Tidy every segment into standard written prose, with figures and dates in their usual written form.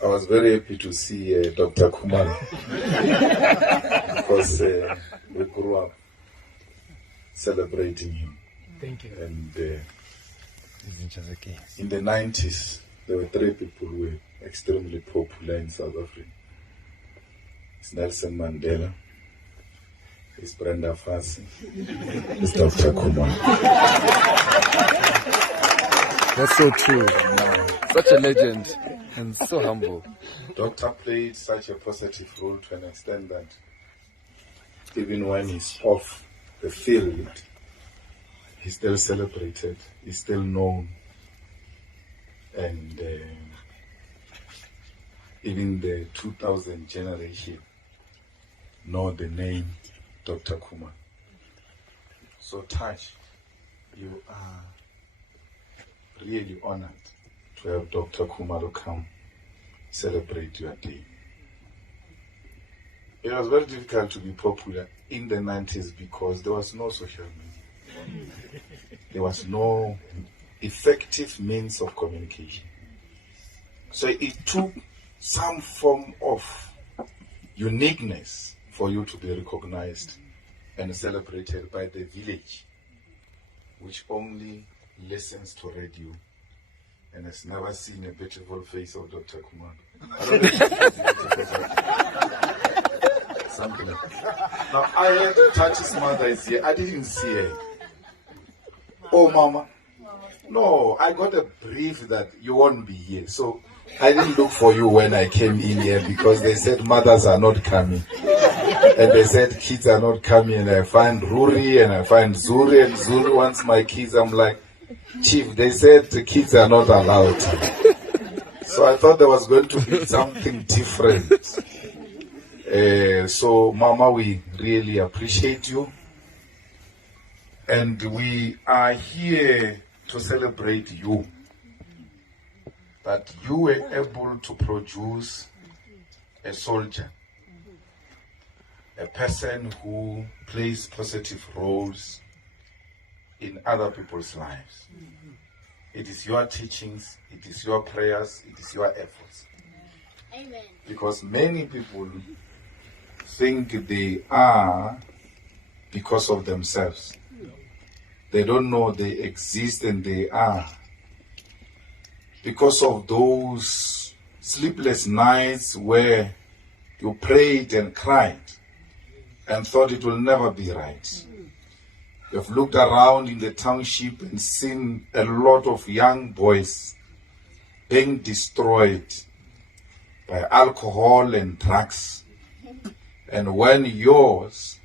I was very happy to see Dr. Kumar because we grew up celebrating him. Thank you. And in the 90s, there were 3 people who were extremely popular in South Africa. It's Nelson Mandela, it's Brenda Fassie, it's Dr. Kumar. That's so true. Such a legend and so humble. Doctor played such a positive role to an extent that even when he's off the field, he's still celebrated, he's still known. And even the 2000 generation know the name Dr. Kumar. So Taj, you are really honored to have Dr. Kumar come celebrate your day. It was very difficult to be popular in the 90s because there was no social media. There was no effective means of communication. So it took some form of uniqueness for you to be recognized and celebrated by the village, which only listens to radio and has never seen a beautiful face of Dr. Kumar. I don't know if it's something like that. Now, I heard Tachi's mother is here. I didn't see her. Oh, Mama. No, I got a brief that you won't be here. So I didn't look for you when I came in here because they said mothers are not coming. And they said kids are not coming. And I find Ruri and I find Zuri. And Zuri wants my kids. I'm like, Chief, they said the kids are not allowed. So I thought there was going to be something different. So, Mama, we really appreciate you. And we are here to celebrate you. That you were able to produce a soldier, a person who plays positive roles in other people's lives. It is your teachings, it is your prayers, it is your efforts. Amen. Because many people think they are because of themselves. They don't know they exist and they are because of those sleepless nights where you prayed and cried and thought it will never be right. You've looked around in the township and seen a lot of young boys being destroyed by alcohol and drugs. And when yours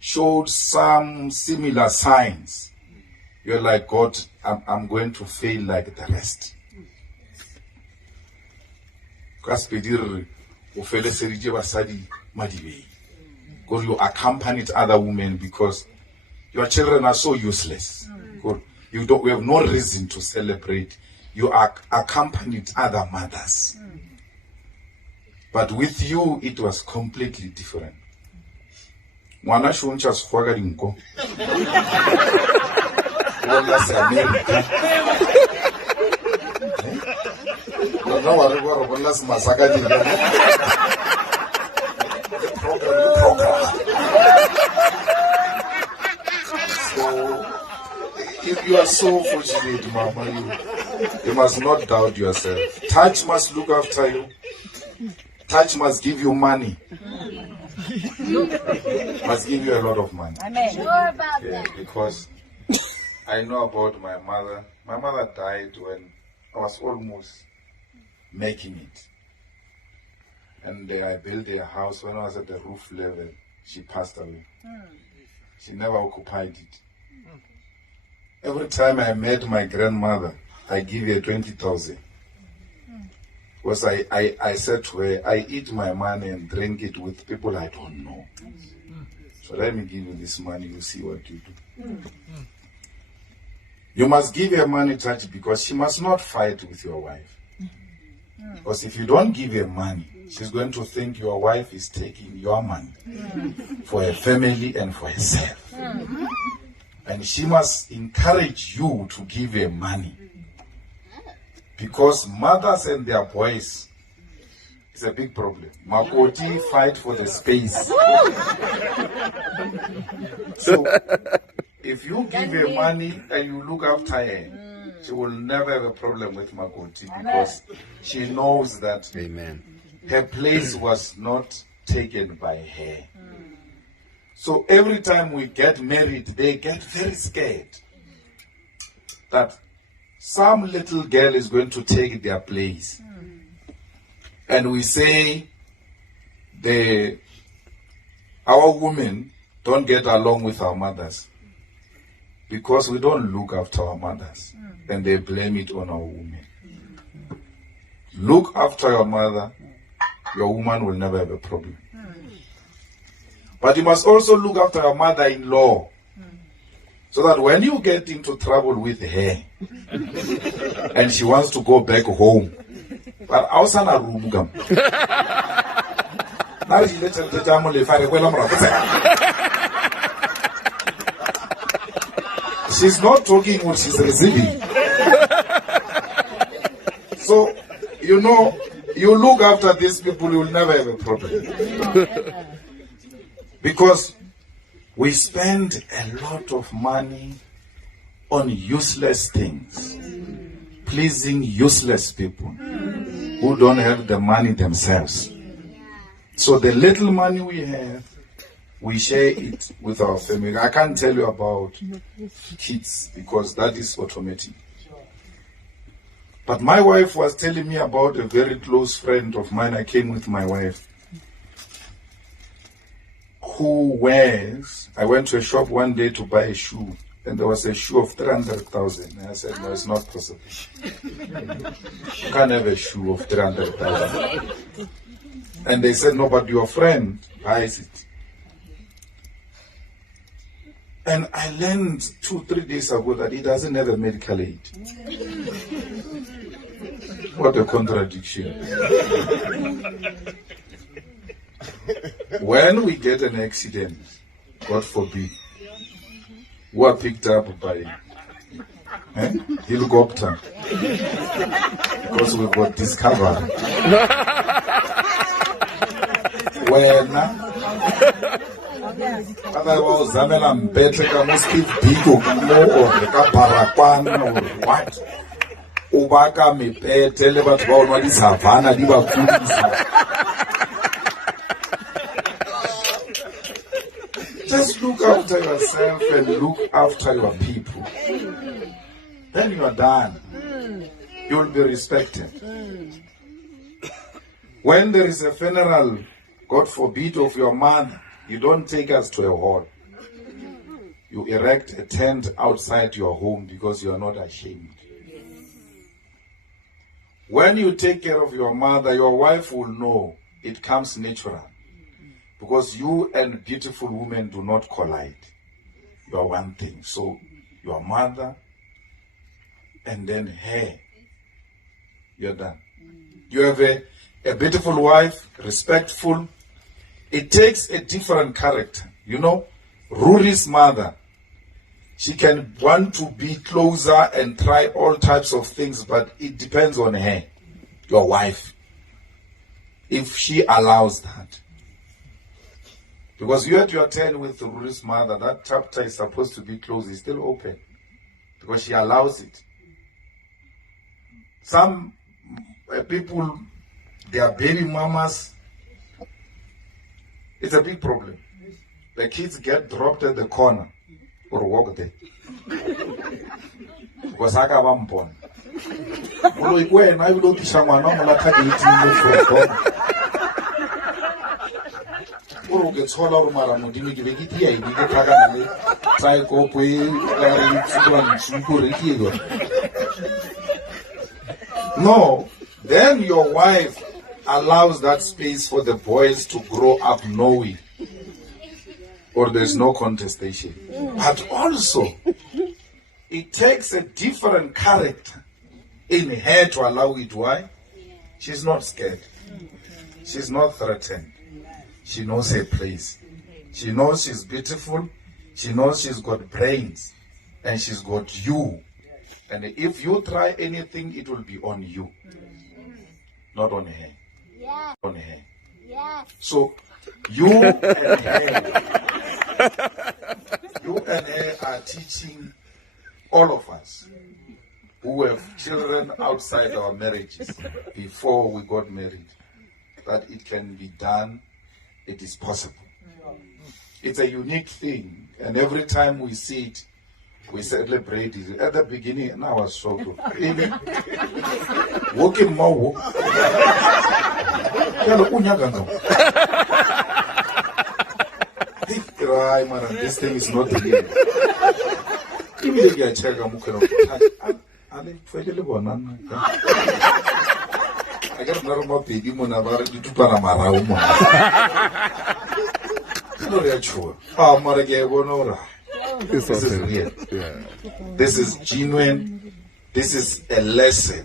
showed some similar signs, you're like, God, I'm going to fail like the rest. Because you accompanied other women because your children are so useless. We have no reason to celebrate. You accompanied other mothers. But with you, it was completely different. Mwana shuncha swaga rinko. Wala America. No wala wala masaka dinga. Program. So, if you are so fortunate, Mama, you must not doubt yourself. Touch must look after you. Touch must give you money. Must give you a lot of money. Amen. Sure about that. Because I know about my mother. My mother died when I was almost making it. And I built a house. When I was at the roof level, she passed away. She never occupied it. Every time I met my grandmother, I give her 20,000. Because I said to her, I eat my money and drink it with people I don't know. So let me give you this money, you see what you do. You must give her money, Tati, because she must not fight with your wife. Because if you don't give her money, she's going to think your wife is taking your money for her family and for herself. And she must encourage you to give her money. Because mothers and their boys It's a big problem. Makoti fight for the space. So, if you give her money and you look after her, she will never have a problem with Makoti because she knows that Amen. her place was not taken by her. So every time we get married, they get very scared that some little girl is going to take their place. And we say our women don't get along with our mothers because we don't look after our mothers, and they blame it on our women. Look after your mother, your woman will never have a problem. But you must also look after your mother-in-law, so that when you get into trouble with her and she wants to go back home, but outside a room come. She's not talking what she's receiving. So, you look after these people, you will never have a problem. Because we spend a lot of money on useless things, pleasing useless people who don't have the money themselves. So the little money we have, we share it with our family. I can't tell you about kids because that is automatic. But my wife was telling me about a very close friend of mine. I came with my wife. I went to a shop one day to buy a shoe, and there was a shoe of 300,000. And I said, no, it's not possible. You can't have a shoe of 300,000. And they said, no, but your friend buys it. And I learned 2-3 days ago that he doesn't have a medical aid. What a contradiction. When we get an accident, God forbid, we are picked up by helicopter because we got discovered. When otherwise, Zamela Mbetre Kamuski Bigo or the Parakwan or what? Ubaka me pay, tell about what is Havana, Just look after yourself and look after your people. Then you are done. You will be respected. When there is a funeral, God forbid, of your mother, you don't take us to a hall. You erect a tent outside your home because you are not ashamed. When you take care of your mother, your wife will know it comes natural. Because you and beautiful women do not collide. You are one thing. So, your mother and then her. You're done. You have a beautiful wife, respectful. It takes a different character. Ruri's mother, she can want to be closer and try all types of things, but it depends on her, your wife, if she allows that. Because you had your turn with Ruri's mother, that chapter is supposed to be closed, it's still open. Because she allows it. Some people, they are baby mamas. It's a big problem. The kids get dropped at the corner or walk there. Because I got one born. No, then your wife allows that space for the boys to grow up knowing, or there's no contestation. But also, it takes a different character in her to allow it. Why? She's not scared. She's not threatened. She knows her place. She knows she's beautiful. She knows she's got brains. And she's got you. And if you try anything, it will be on you. Not on her. Yes. On her. Yes. So you and her are teaching all of us who have children outside our marriages before we got married that it can be done, it is possible. It's a unique thing, and every time we see it, we celebrate it. At the beginning, and I was shocked. Even walking more. This thing is not real. Immediately I check, I got normal baby monavar to Panamara. This is real. Yeah. This is genuine. This is a lesson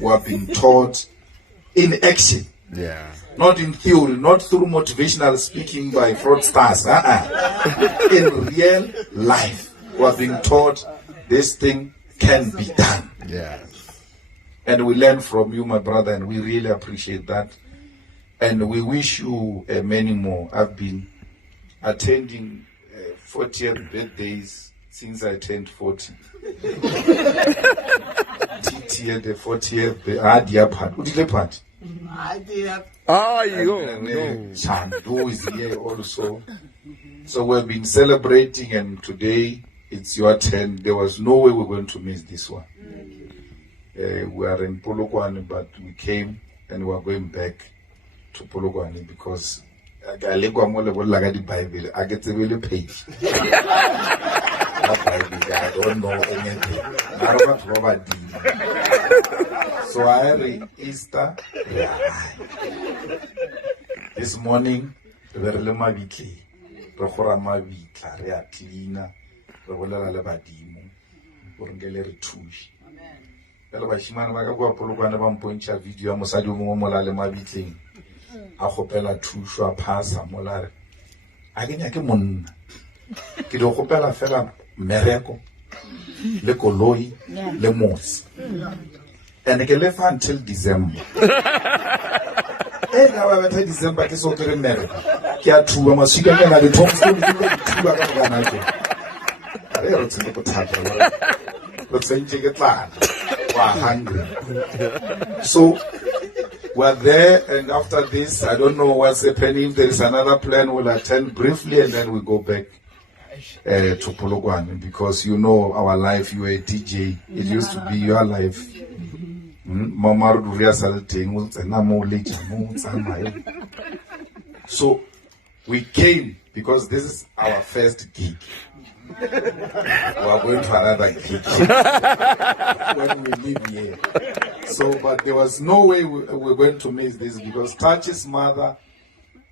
we are being taught in action. Yeah. Not in theory, not through motivational speaking by fraudsters. In real life, we are being taught this thing can be done. Yeah. And we learn from you, my brother, and we really appreciate that. And we wish you many more. I've been attending 40th birthdays since I turned 40. TT the 40th birthday. Ah, you Chandu is here also. So we've been celebrating, and today it's your turn. There was no way we're going to miss this one. We are in Polokwane, but we came and we are going back to Polokwane because I get the really page. I don't know anything. So I had Easter. This morning, we were clean. We were clean. We were bashimane ba ka kwa Polokwane ba mpontša video ya mosadi o mongwe mola le mabitleng a gopela thuso a phasa molare a ke nyake monna ke di gopela fela mmereko le koloi le motse and ke lefa until December ka ba betha December ke so kere mmereko ke a thuba maswika ke na le thompson ke go thuba ka bana ke are re tsene go thata go tsentse ke tla hungry. So we're there, and after this, I don't know what's happening. If there is another plan, we'll attend briefly, and then we go back to Polokwane, because you know our life. You are a DJ. It used to be your life. So we came because this is our first gig. We are going to another gig when we leave here. So, but there was no way we were going to miss this, because Tachi's mother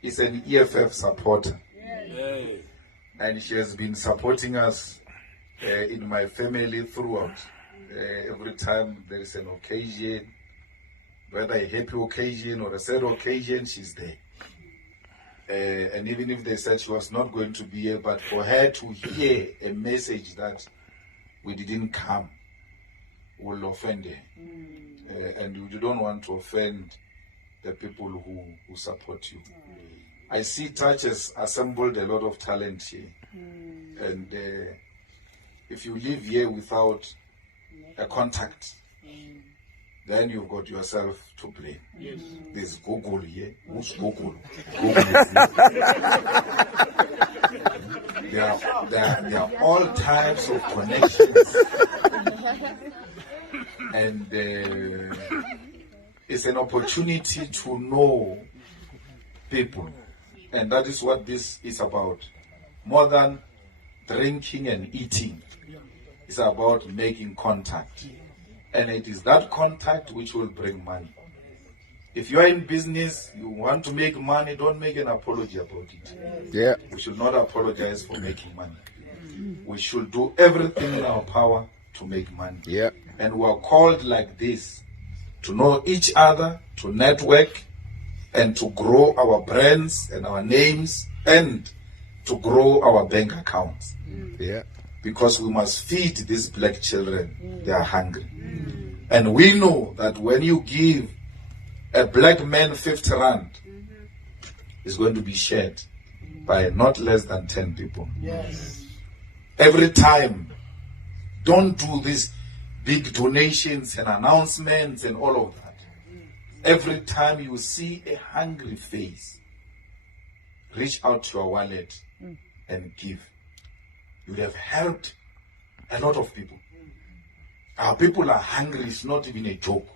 is an EFF supporter. And she has been supporting us in my family throughout. Every time there is an occasion, whether a happy occasion or a sad occasion, she's there. And even if they said she was not going to be here, but for her to hear a message that we didn't come will offend her. And you don't want to offend the people who support you. I see Touch has assembled a lot of talent here. And if you live here without a contact, then you've got yourself to blame. Yes. There's Google here. Who's Google? Google is here. There are all types of connections. And it's an opportunity to know people. And that is what this is about. More than drinking and eating, it's about making contact. And it is that contact which will bring money. If you are in business, you want to make money, don't make an apology about it. Yeah. We should not apologize for making money. We should do everything in our power to make money. Yeah. And we are called like this to know each other, to network, and to grow our brands and our names, and to grow our bank accounts. Yeah. Because we must feed these black children. They are hungry. And we know that when you give a black man 50 rand is going to be shared by not less than 10 people. Yes. Every time, don't do these big donations and announcements and all of that. Every time you see a hungry face, reach out to your wallet and give. You have helped a lot of people. Our people are hungry, it's not even a joke.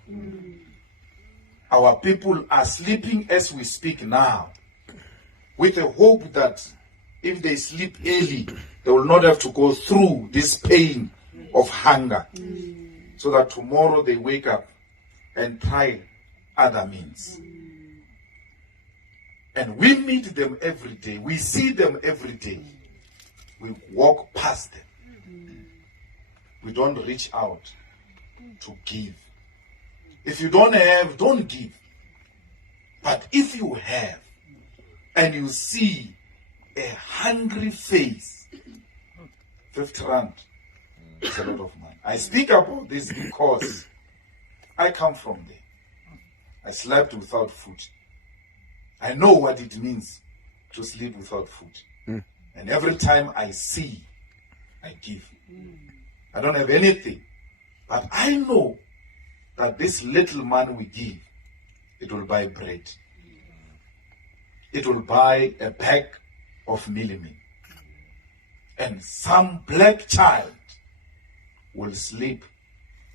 Our people are sleeping as we speak now, with the hope that if they sleep early, they will not have to go through this pain of hunger, so that tomorrow they wake up and try other means. And we meet them every day. We see them every day. We walk past them. We don't reach out to give. If you don't have, don't give. But if you have, and you see a hungry face, 50 rand is a lot of money. I speak about this because I come from there. I slept without food. I know what it means to sleep without food. And every time I see, I give. I don't have anything. But I know that this little money we give, it will buy bread. It will buy a bag of millimie. And some black child will sleep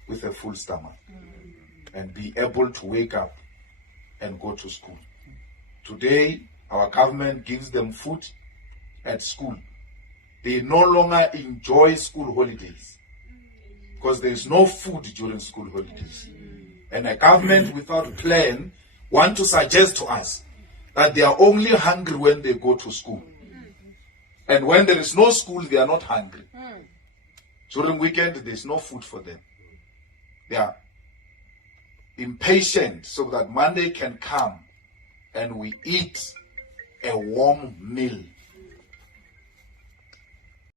with a full stomach and be able to wake up and go to school. Today, our government gives them food at school. They no longer enjoy school holidays because there is no food during school holidays. And a government without plan want to suggest to us that they are only hungry when they go to school. And when there is no school, they are not hungry. During weekend, there is no food for them. They are impatient so that Monday can come and we eat a warm meal